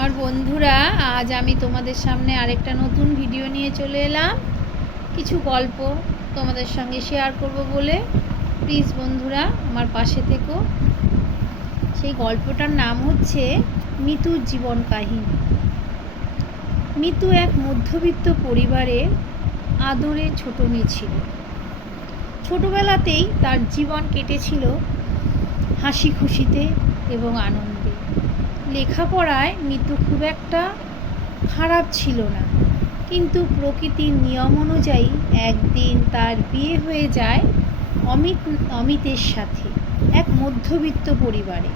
আমার বন্ধুরা, আজ আমি তোমাদের সামনে আরেকটা নতুন ভিডিও নিয়ে চলে এলাম। কিছু গল্প তোমাদের সঙ্গে শেয়ার করব বলে। প্লিজ বন্ধুরা আমার পাশে থেকো। সেই গল্পটার নাম হচ্ছে মিতুর জীবন কাহিনী। মিতু এক মধ্যবিত্ত পরিবারের আদরে ছোট মেয়ে ছিল। ছোটবেলাতেই তার জীবন কেটেছিল হাসি খুশিতে এবং আনন্দে। লেখাপড়ায় মিতু খুব একটা খারাপ ছিল না, কিন্তু প্রকৃতির নিয়ম অনুযায়ী একদিন তার বিয়ে হয়ে যায় অমিতের সাথে, এক মধ্যবিত্ত পরিবারে।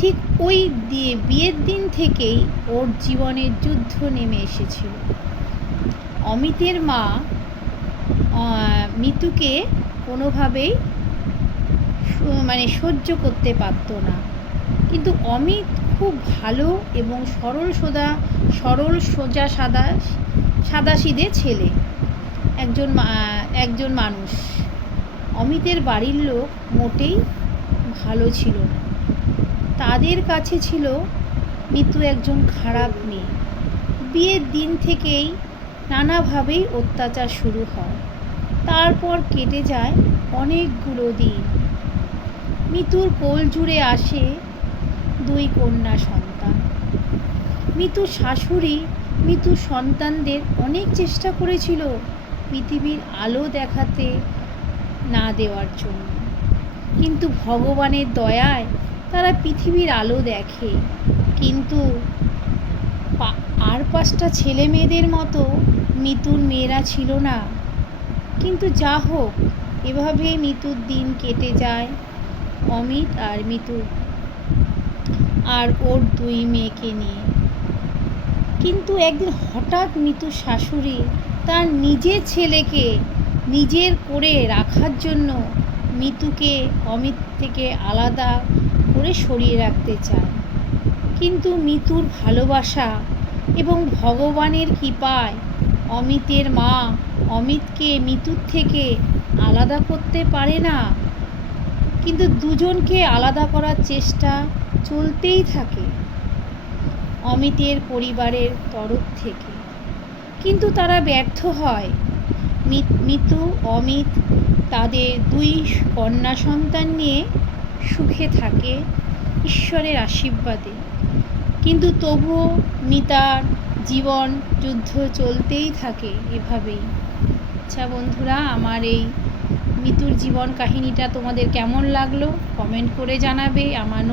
ঠিক ওই বিয়ের দিন থেকেই ওর জীবনের যুদ্ধ নেমে এসেছিল। অমিতের মা মিতুকে কোনোভাবেই সহ্য করতে পারত না, কিন্তু অমিত খুব ভালো এবং সরল সোজা সাদাসিধে ছেলে, একজন মানুষ। অমিতের বাড়ির লোক মোটেই ভালো ছিল না। তাদের কাছে ছিল মিতু একজন খারাপ মেয়ে। বিয়ের দিন থেকেই নানাভাবেই অত্যাচার শুরু হয়। তারপর কেটে যায় অনেকগুলো দিন। মিতুর কোল জুড়ে আসে দুই কন্যা সন্তান। মিতুর শাশুড়ি মিতুর সন্তানদের অনেক চেষ্টা করেছিল পৃথিবীর আলো দেখাতে না দেওয়ার জন্য, কিন্তু ভগবানের দয়ায় তারা পৃথিবীর আলো দেখে। কিন্তু আর 5টা ছেলে মেয়েদের মতো মিতুর মেয়েরা ছিল না। কিন্তু যা হোক, এভাবেই মিতুর দিন কেটে যায় অমিত আর মিতু আর ওর 2 মেয়েকে নিয়ে। কিন্তু একদিন হঠাৎ মিতুর শাশুড়ি তার নিজের ছেলেকে নিজের করে রাখার জন্য মিতুকে অমিত থেকে আলাদা করে সরিয়ে রাখতে চায়। কিন্তু মিতুর ভালোবাসা এবং ভগবানের কৃপায় অমিতের মা অমিতকে মিতুর থেকে আলাদা করতে পারে না। কিন্তু দুজনকে আলাদা করার চেষ্টা চলতেই থাকে অমিতের পরিবারের তরফ থেকে, কিন্তু তারা ব্যর্থ হয়। মিতু অমিত তাদের 2 কন্যা সন্তান নিয়ে সুখে থাকে ঈশ্বরের আশীর্বাদে। কিন্তু তবুও মিতার জীবন যুদ্ধ চলতেই থাকে এভাবেই। আচ্ছা বন্ধুরা, আমার এই মিতুর জীবন কাহিনীটা তোমাদের কেমন লাগলো কমেন্ট করে জানাবে। আমার